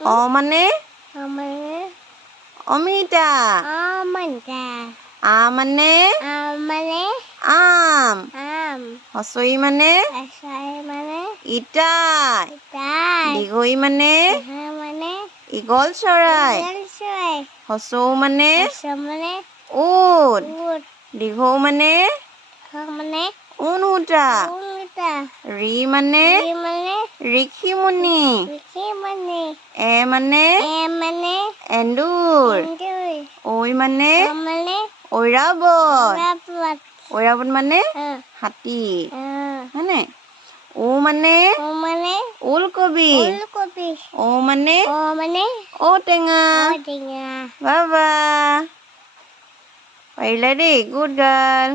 অ মানে মানে অমিতা অমিতা আ মানে মানে আম আম হচই মানে আচাই মানে ইটা তাই দীঘই মানে মানে ঈগল চৰাই চৰাই হচৌ মানে মানে উট উট দীঘৌ মানে মানে ঊণ সূতা উল্টা ৰি মানে মানে ঋষিমুনি মানে এ মানে মানে এন্দুৰ ঐ মানে মানে ঐৰাবত ৰাপত ঐৰাবত মানে হাতী হয়নে ও মানে মানে ওলকবি ওলকবি ঔ মানে মানে ঔটেঙা টেঙা বাবা পাৰিলা দেই গুড গাৰ্ল